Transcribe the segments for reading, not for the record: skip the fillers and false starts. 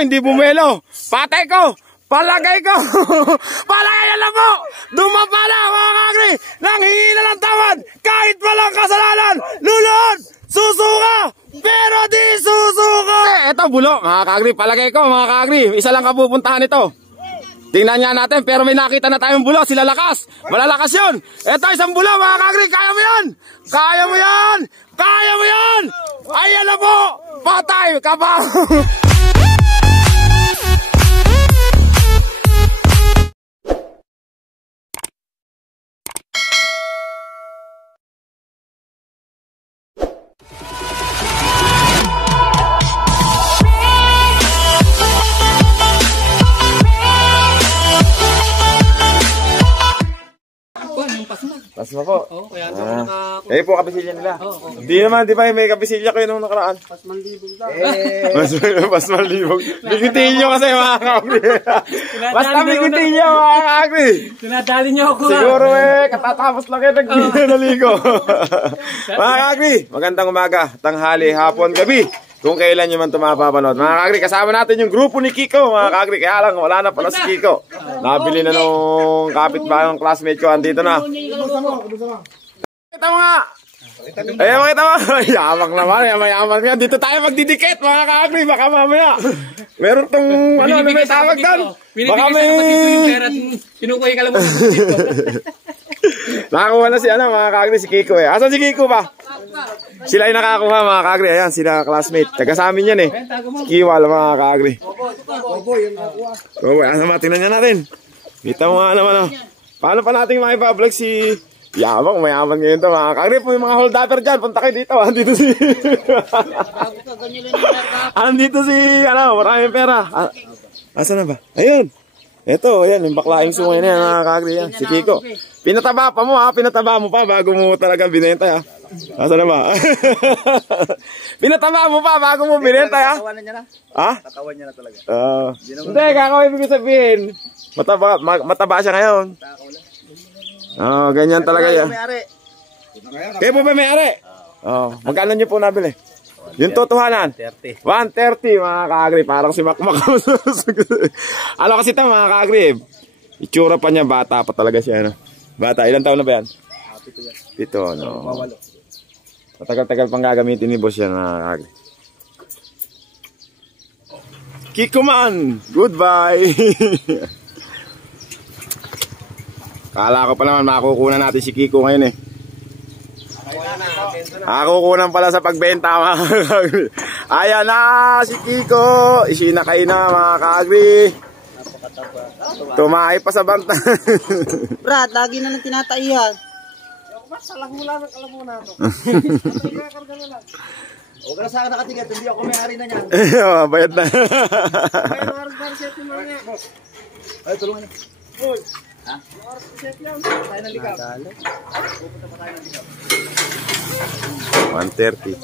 hindi bumelo. Patay ko. Palagay ko. Palagay na lang po. Dumapa na mga kakri. Nanghingi na ng tawad. Kahit walang kasalanan. Lulod. Susuka. Pero di susuka. Eto bulok. Mga kakri, palagay ko mga kakri. Isa lang kapupuntahan ito. Tingnan niya natin, pero may nakita na tayong bulo, sila lakas. Malalakas yun. Ito, isang bulo, mga kakri, kaya mo yan. Kaya mo yan. Kaya mo yan. Ayan na po. Patay, kabaw. Pasma po. Kaya ako eh po kapisilya nila. Hindi naman, di ba may kapisilya kayo nung nakaraan? Pasmanlibog daw. Pasmanlibog. Bigitin nyo kasi mga kakri. Basta bigitin nyo mga kakri. Tinadali nyo ako. Siguro katatapos lang kayo naligo. Mga kakri, magandang umaga, tanghali, hapon, gabi. Kung kailan nyo man ito mapapanood. Mga kakri, kasama natin yung grupo ni Kiko. Mga kakri, kaya lang wala na pala si Kiko. Nabili na nung kapitbahay ng classmate ko. Andito na. Kita mo nga. Ayan, makita mo. Yamang naman. Yaman nga. Dito tayo magdidikit mga kakri. Baka mamaya. Meron tong ano may tawag doon. Baka may... Pinukuhay ka lang mo. Nakakuha na si mga kakri, si Kiko eh. Asan si Kiko ba? Sila ay nakakuha mga kakri. Ayan, sila classmate. Taga sa amin yan eh. Kiwal mga kakri. Oboy, ano matingnan niya natin. Kita mo nga naman. Paano pa natin maipa-vlog si... Yamang, mayaman ngayon ito mga kakri. Po yung mga hold-upper dyan. Punta kayo dito. Andito si... Andito si... maraming pera. Asan na ba? Ayun. Ito, ayan, yung baklaing sungay na yan, mga kakri yan. Si Kiko. Pinataba pa mo ha, pinataba mo pa bago mo talaga binenta ha. Asa na ba? Pinataba mo pa bago mo binenta ha. Katawan niya na. Ha? Katawan niya na talaga. Hindi, kakaway ibig sabihin. Mataba siya ngayon. Ganyan talaga yan. Kayo po ba may-ari? Magkano niyo po nabili? Yung totohanan? 130 mga kakri. Parang si Makmak. Ano kasi ito mga kakri? Itsura pa niya, bata pa talaga siya. Bata, ilang taon na ba yan? 7 yan. 7, no. Matagal-tagal pang gagamitin ni boss yan mga kakri. Kiko man! Goodbye! Kala ko pa naman makukunan natin si Kiko ngayon eh. Kukunan pala sa pagbenta mga kakri. Ayan na si Kiko. Isinakay na mga kakri. Tumahay pa sa banta. Brad, lagi na lang tinataihan. Salang mula ng kalamuna ito. Huwag ka na sa akin nakatigat. Hindi ako may-ari na niyan. Bayad na. Ay, tulungan niyo. Uy. Ha? Tayo ng ligaw. Pupunta pa tayo ng ligaw. 130.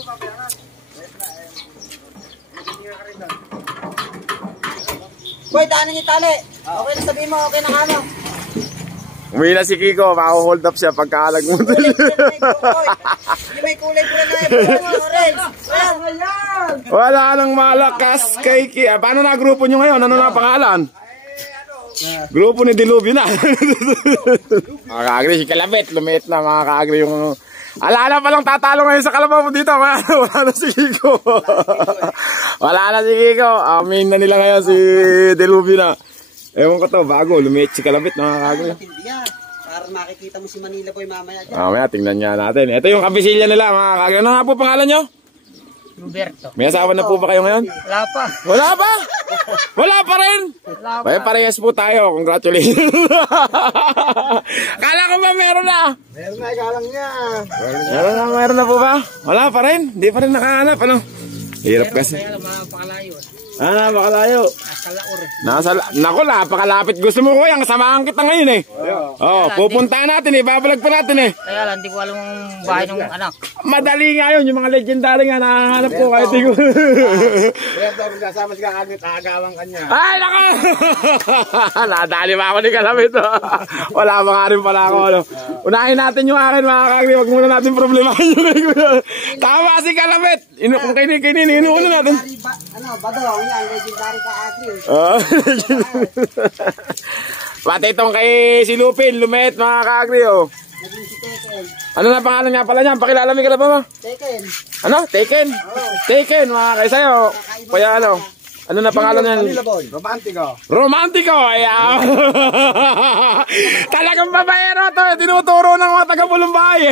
Boy, daanan niyo tali. Okay na sabihin mo, okay na kamo. Umuwi na si Kiko, mako-hold up siya pagkaalag mo. Hindi may kulay pula na orange. Wala nang malakas kay Kiko. Paano na grupo nyo ngayon? Ano na pangalan? Grupo ni Dilubyo na. Mga kaagri, si Kalabit. Lumiit na mga kaagri yung... Alala pa lang tatalo ngayon sa kalabaw mo dito. Kaya wala na si Kiko. Wala na si Kiko. Amin na nila ngayon si Dilubyo na. Ewan ko to, bago. Lumiit si Kalabit mga kaagri. Para makikita mo si Manila Boy mamaya dyan. Mamaya, tingnan niya natin. Ito yung kapisilya nila mga kaagri. Ano nga po pangalan nyo? Roberto. May asawa na po ba kayo ngayon? Wala pa. Wala pa? Wala pa rin? Wala pa. Kaya parehas po tayo. Congratulations. Kala ko ba meron na? Meron na, ikaw lang niya. Meron na po ba? Wala pa rin. Hindi pa rin nakahanap. Ano? Hirap kasi. Kaya napakalayo. Napakalayo. Naku, napakalapit. Gusto mo ko yan. Kasamahan kita ngayon eh. Pupuntahan natin eh. Babalag pa natin eh. Kaya lang, hindi ko alam ang bahay ng anak. Madali nga yun. Yung mga legendary nga nakahanap ko kahit di ko. Kaya daw kasama si Kakagit, aagawang kanya. Ay, naku! Nadali pa ako ni Kalabit. Wala pa nga rin pala ako. Unahin natin yung akin mga kakri. Wag muna natin problemahin yung kay Kuya. Tama si Kalabit. Kung kainin, inuulo natin. Badong yan, legendary ka agri. Pati itong kay si Lupin, Lumet, mga ka-agri, oh. Naging si Tekken. Ano na pangalan nga pala niyan? Pakilala mo ka na ba mo? Tekken. Ano? Taken? Taken, mga kaisayo. Kaya ano? Ano na pangalan niyan? Romantiko. Romantiko! Ayan! Talagang babaero to. Tinuturo ng mga taga-Pulumbahay.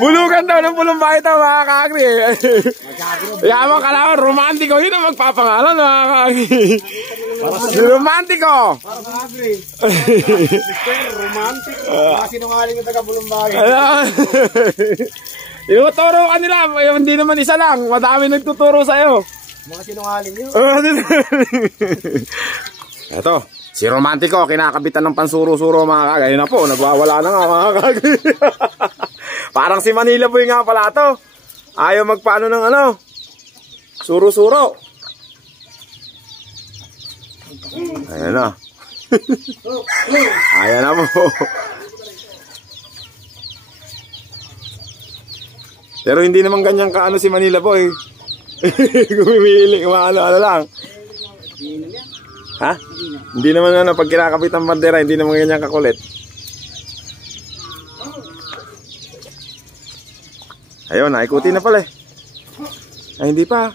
Bulugan daw ng Pulumbahay to, mga ka-agri. Kaya mga kalaman, Romantiko. Yun ang magpapangalan, mga ka-agri. Romantiko! Para sa agri. Romantic. Mga sinungaling yung taga-Pulumbahay. Tinuturo ka nila. Hindi naman isa lang. Madami nagtuturo sa'yo. Mga sinungaling yun. Ito, si Romantiko, kinakabitan ng pansuro-suro, mga kagay. Ayun na po, nagwawala na nga, mga kagay. Parang si Manila Boy nga pala ito. Ayaw magpaano ng ano, suro-suro. Ayan na. Ayan na po. Pero hindi naman ganyan kaano si Manila Boy. Gumimili, ano lang. Ha? Hindi naman ano, pag kinakabit ang bandera, hindi naman ganyan kakulit. Ayun, naikuti na pala eh. Ay, hindi pa.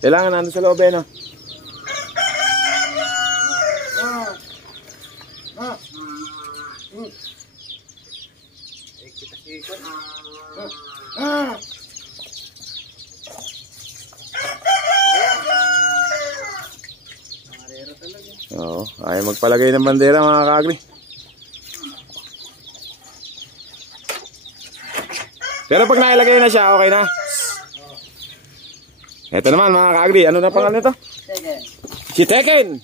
Kailangan nandun sa loob eh, no? Oo, ayaw magpalagay ng bandera, mga ka-agri. Pero pag nailagay na siya, okay na. Ito naman, mga ka-agri, ano na pangalan nito? Si Tekken.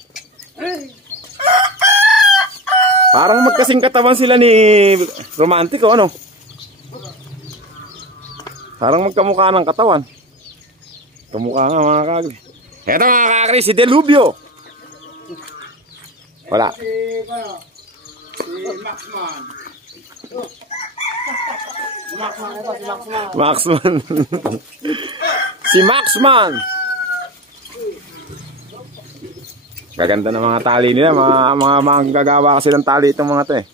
Parang magkasing katawan sila ni Romantiko, ano? Parang magkamukha ng katawan. Kamukha nga, mga ka-agri. Ito, mga ka-agri, si Delubio. Wala. Si Maxman. Maxman. Si Maxman. Gaganda ng mga tali nila. Mga gagawa kasi ng tali itong mga to eh.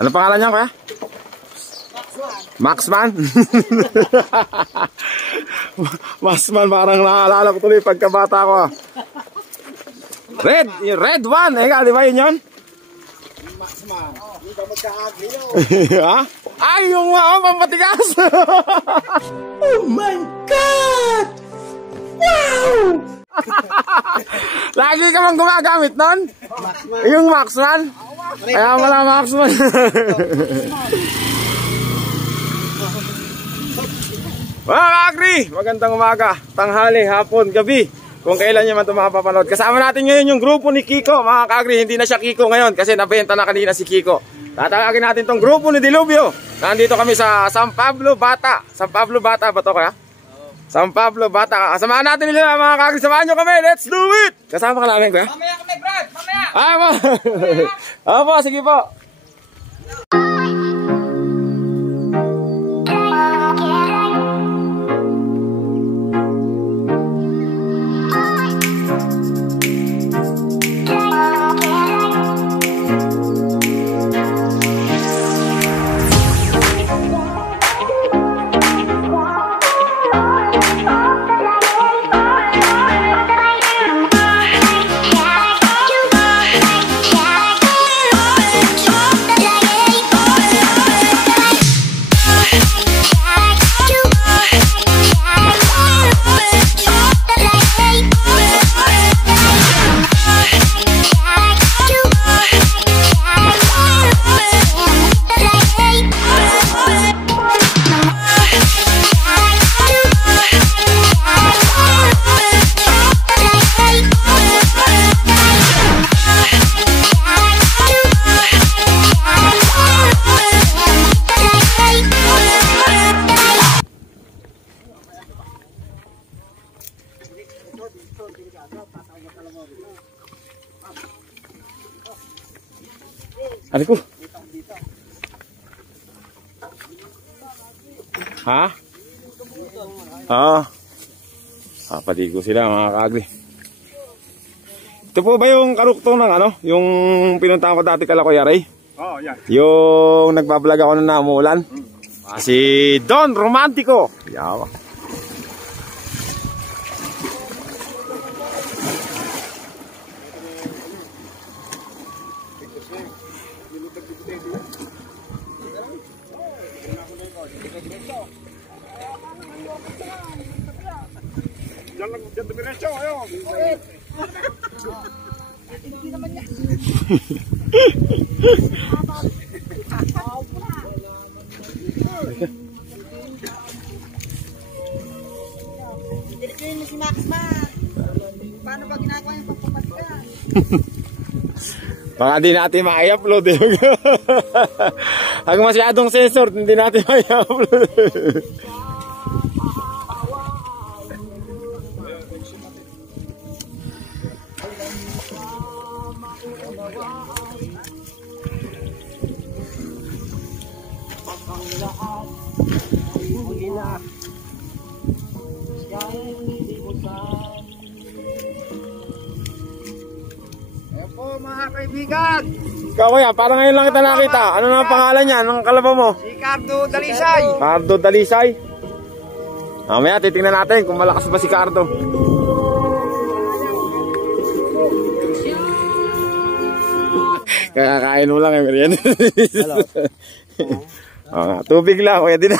Ano pangalan niya, kuya? Maxman? Maxman, parang nakaalala ko tuloy pagkabata ko. Red one, eh di ba yun yun? Maxman. Hindi ka magka-agri yun. Ha? Ay, yung pampatigas. Oh my God! Wow! Lagi ka bang gumagamit nun? Yung Maxman? Kaya wala Maxman. Mga ka-agri, magandang umaga, tanghali, hapon, gabi. Kung kailan nyo man ito makapapanood. Kasama natin ngayon yung grupo ni Kiko. Mga ka-agri, hindi na siya Kiko ngayon kasi nabenta na kanina si Kiko. Tatawagin natin itong grupo ni Delubio. Nandito kami sa San Pablo Bata. San Pablo Bata ba ito kaya? San Pablo Bata. Kasamahan natin nila, mga ka-agri. Samahan nyo kami, let's do it! Kasama ka namin kuya? Mamaya kami, Brad! Mamaya! Ah, po. Opo, sige po. Dali ko. Ha? Oo. Papaligo sila mga kaagri. Ito po ba yung karuktong ng ano? Yung pinuntahan ko dati kala Kuya Ray? Oo, yan. Yung nagbablog ako na namulan? Si Don Romantico. Yawa. Diyan dumiretso, ayun. Hindi naman niya. Diretsuhin mo si Max Man. Paano ba ginagawa yung pagpapasikan? Baka di natin ma-i-upload eh. Pag masyadong sensor, hindi natin ma-i-upload. Ayan po mga kaibigan. Ikaw Kuya, parang ngayon lang kita nakita. Ano na ang pangalan niya? Anong kalabaw mo? Si Cardo Dalisay. Cardo Dalisay. Mamaya titingnan natin kung malakas ba si Cardo. Kakain mo lang eh, merienda. Tubig lang, Kuya din.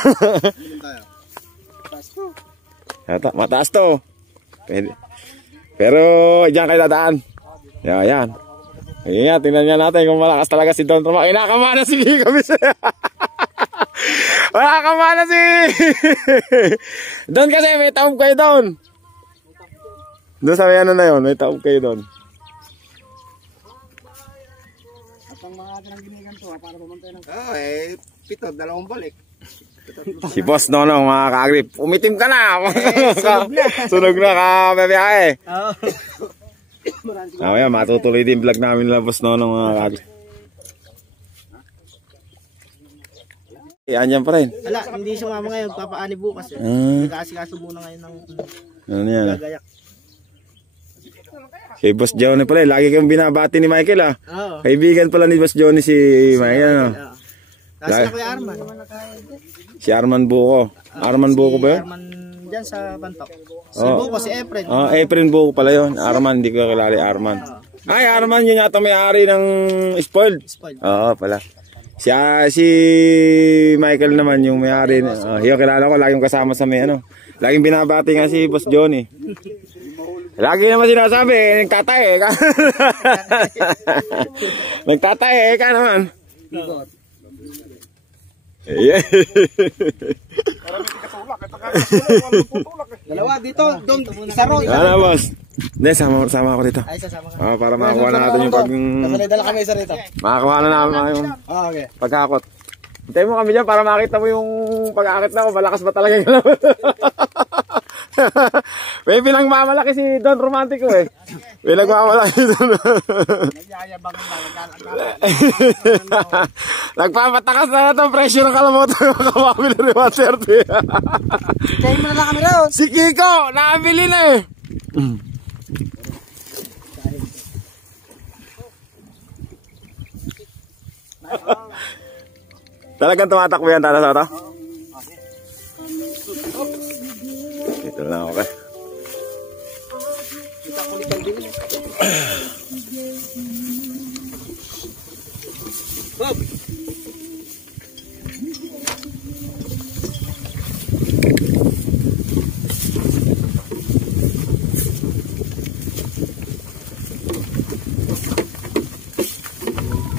Mataas to. Pwede. Pero diyan kayo dadaan. Yan. Ayan, tingnan nga natin kung malakas talaga si Don Romantico. Inakamana si Kiko. Inakamana si Don kasi may taob kayo doon. Doon sa may ano na yun, may taob kayo doon. At ang mga tinangginigan to para pumantay ng... pito, 2 balik. Si Boss Nonong mga ka-agrip. Umitim ka na. Sunog na ka, babiyahe. Oo. Mamaya matutuloy din vlog namin nila Boss Nonong mga ka-agrip. Andiyan pa rin. Wala, hindi sumama ngayon. Papaani bukas. Nag-aasikaso muna ngayon ng Ano yan? gagayak. Si Boss Johnny pala. Lagi kang binabati ni Michael ah. Oo. Kaibigan pala ni Boss Johnny si Michael. Ano? Tapos na Kuya Arman. Si Arman Buko. Arman Buko ba yun? Arman dyan sa Bantok. Si Oo. Buko, si Efren. Efren Buko pala yun. Arman, hindi ko kilala Arman. Ay, Arman yun yata may-ari ng Spoiled. Spoiled. Oo pala. Si Michael naman yung may-ari. Yung kilala ko, laging kasama sa may ano. Laging binabati nga si Boss Johnny. Lagi naman sinasabi, nagtatae ka. Nagtatae ka naman. Yeah. Dalawa dito, doon, isa ron. Ano boss? Hindi, sama ako dito. Ay, sasama ka. Para makakuha na natin yung pag... Dala kami isa rito. Makakuha na namin yung Okay. pagkakot. Hintayin mo kami dyan para makita mo yung pag-akit na ako. Malakas ba talaga yung galaw? May pinangmamalaki si Don Romantico eh. May nagmamalaki si Don. Nagpapatakas na itong presyo ng kalamoto yung kamamili ni 130. Hintayin mo na lang kami raw. Si Kiko, nakabili na eh. Talagang tumatakbo yan, Tata Soto? Ito na ako kay.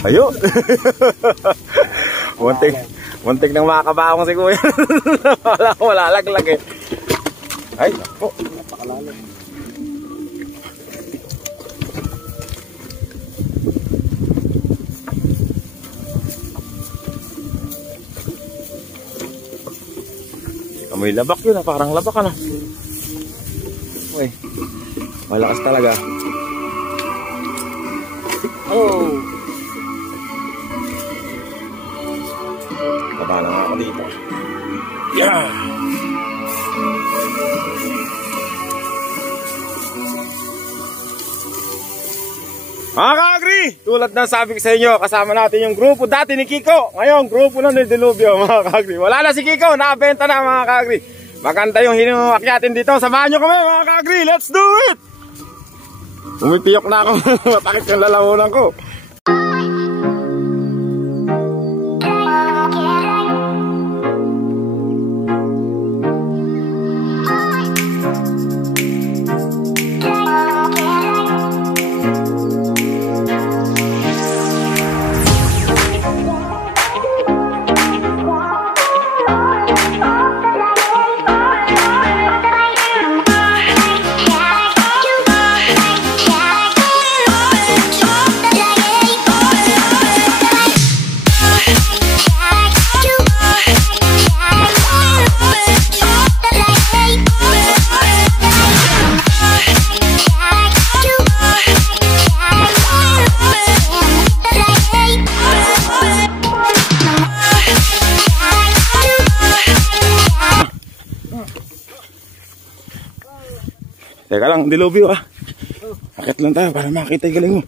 Ayo. Muntik nang makakabaong si Kuya. Wala laglag eh. Ay, po. Napakalalim. Amoy labak yun, parang labak ano. Uy. Malakas talaga. Oh. ako dito. Yeah! Mga ka-agri, tulad na sabi ko sa inyo, kasama natin yung grupo dati ni Kiko. Ngayon, grupo na ni Diluvio, mga ka-agri. Wala na si Kiko, nakabenta na mga ka-agri. Maganda yung hinuakyatin dito. Samahan nyo kami mga ka-agri, let's do it! Umipiyok na ako, matakit yung lalamunan ko. Teka lang, Diluvio ah. Akit lang tayo para makita yung galing mo.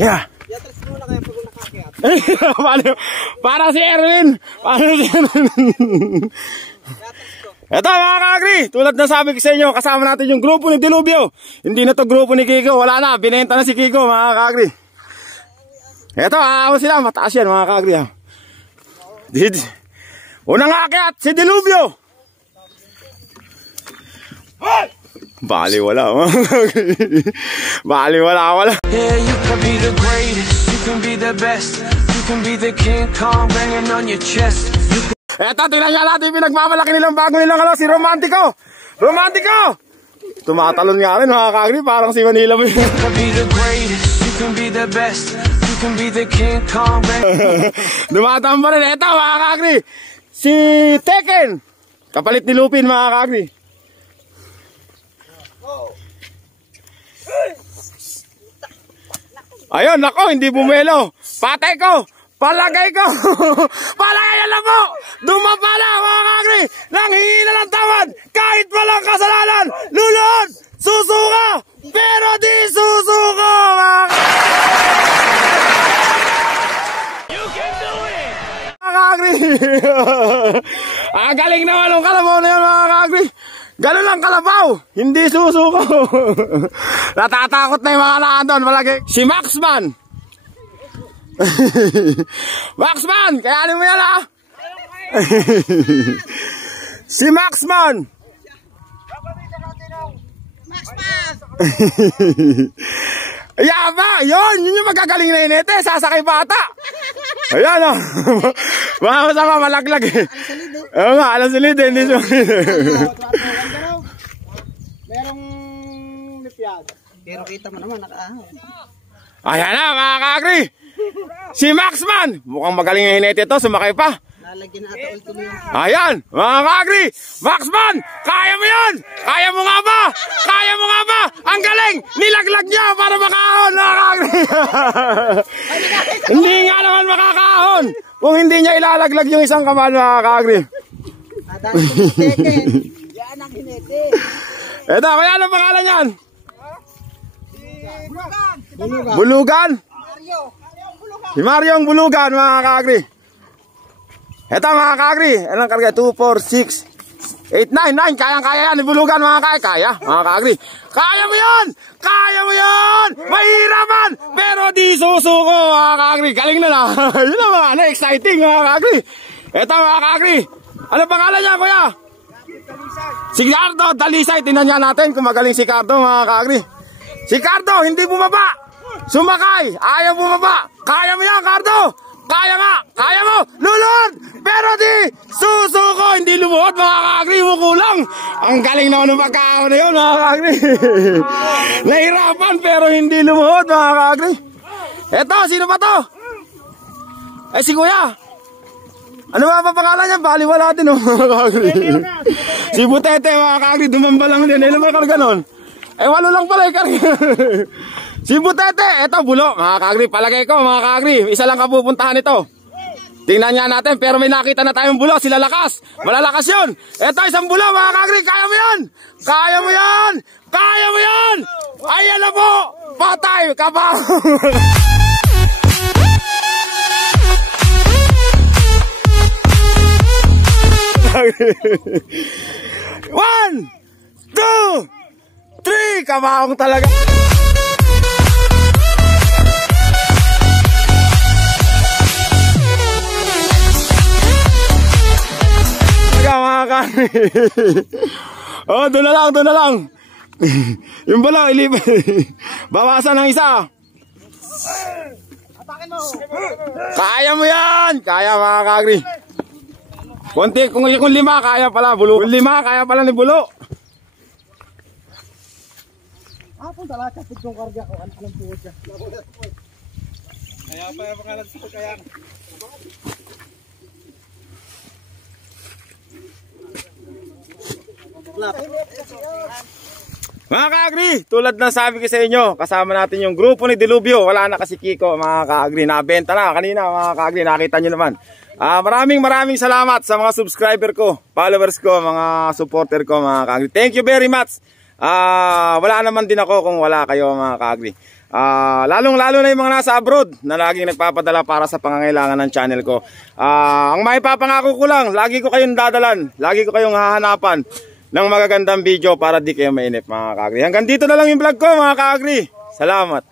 Yeah. Yatras muna kayo pag nakakyat. Para si Erwin. Para si Erwin. Ito mga ka-agri, tulad na sabi ko sa inyo, kasama natin yung grupo ni Diluvio. Hindi na to grupo ni Kiko, wala na, binenta na si Kiko mga ka-agri. Ito, aawa sila, mataas yan mga ka-agri. Unang akyat, si Diluvio. Bali wala. Bali wala. Yeah, you can be the greatest, you can be the best, you can be the King Kong banging on your chest. Eto, tingnan nga natin pinagmamalaki nilang bago nilang si Romantico. Romantico! Tumatalon nga rin mga ka-agri, parang si Manila mo yun. You can be the greatest, you can be the best, you can be the King Kong banging. Dumatang pa rin. Eto mga ka-agri, si Tekken. Kapalit ni Lupin mga ka-agri. Ayun, nako, hindi bumelo. Patay ko, palagay ko. Palagay na lang po. Dumapa na mga ka-agri. Nanghingi na ng tawad. Kahit walang kasalanan. Lulod, susuka. Pero di susuko. Mga ka-agri. Galing naman ang kalabaw na yun mga ka-agri. Ganun lang kalabaw, hindi susuko. Natatakot na yung mga naandun, malagay. Si Maxman. Maxman, kayanin mo yan ha. Si Maxman. Maxman! Yaba, yun yung magagaling na inete, sasakay bata. Ayan o. Baka masama malaglag eh. Oo nga, alam silid eh, hindi siya. Merong lipyad. Pero kita mo naman, nakaahon. Ayan na mga ka-agri. Si Maxman. Mukhang magaling na hinete ito, sumakay pa. Lalagyan na ata ultimo yun. Ayan, mga ka-agri. Maxman, kaya mo yan. Kaya mo nga ba? Kaya mo nga ba? Ang galing, nilaglag niya para makahon mga ka-agri. Hindi nga naman makakahon kung hindi niya ilalaglag yung isang kamal mga ka-agri. Adaan ko yung Tekken. Yan ang hinete. Eto, kaya anong pangalan yan? Bulugan. Bulugan? Mario. Si Mario ang bulugan mga ka-agri. Eto mga ka-agri, ilang karga? 2, 4, 6, 8, 9, 9. Kayang-kaya yan, bulugan mga ka-agri. Kaya, mga ka-agri. Kaya mo yan! Kaya mo yan! Mahirapan! Pero di susuko mga ka-agri. Galing na na. Yun na mga ano, exciting mga ka-agri. Eto mga ka-agri. Ano pangalan niya kuya? Si Cardo, Dalisay. Tingnan niya natin kung magaling si Cardo mga ka-agri. Si Cardo, hindi bumaba. Sumakay, ayaw bumaba. Kaya mo yan Cardo. Kaya nga, kaya mo, lulod! Pero di, susuko, hindi lumuhod mga ka-agri, kulang. Ang galing naman ng pagkakaon na yun mga ka-agri. Nahirapan pero hindi lumuhod mga ka-agri. Eto, sino ba to? Eh si kuya. Ano ba pa pangalan niya? Baliwala din mga ka-agri. Si Butete mga ka-agri, dumamba lang din. Ilan may karga nun? Eh 8 lang pala yung karga. Si Butete, eto bulo, mga ka-agri, palagay ko mga ka-agri, isa lang kapupuntahan ito. Tingnan nga natin, pero may nakita na tayong bulo, sila Lakas. Malalakas yun. Ito, isang bulo, mga ka-agree. Kaya mo yan! Kaya mo yan! Kaya mo yan! Ayan na po! Patay! Kabaw! One, two, three! Kabaong talaga! Mga ka-agree. Oh, doon na lang. Yung bala, ilipin. Bawasan ng isa. Kaya mo yan. Kaya mga ka-agree. Konti, kung 5, kaya pala. Bulo. Kung 5, kaya pala ni Bulo. Punta lahat sa pagkong karga ko. Anong puwod siya? Kaya pa yung pangalan sa kaya. Mga ka-agree, tulad na sabi ko sa inyo, kasama natin yung grupo ni Dilubyo. Wala na kasi Kiko, mga ka-agree. Nabenta na kanina, mga ka-agree. Nakita nyo naman. Maraming salamat sa mga subscriber ko, followers ko, mga supporter ko, mga ka-agree. Thank you very much. Wala naman din ako kung wala kayo, mga ka-agree. Lalong-lalo na yung mga nasa abroad na laging nagpapadala para sa pangangailangan ng channel ko. Ang maipapangako ko lang, lagi ko kayong dadalan, lagi ko kayong hahanapan ng magagandang video para di kayo mainip, mga ka-agree. Hanggang dito na lang yung vlog ko, mga ka-agree. Salamat.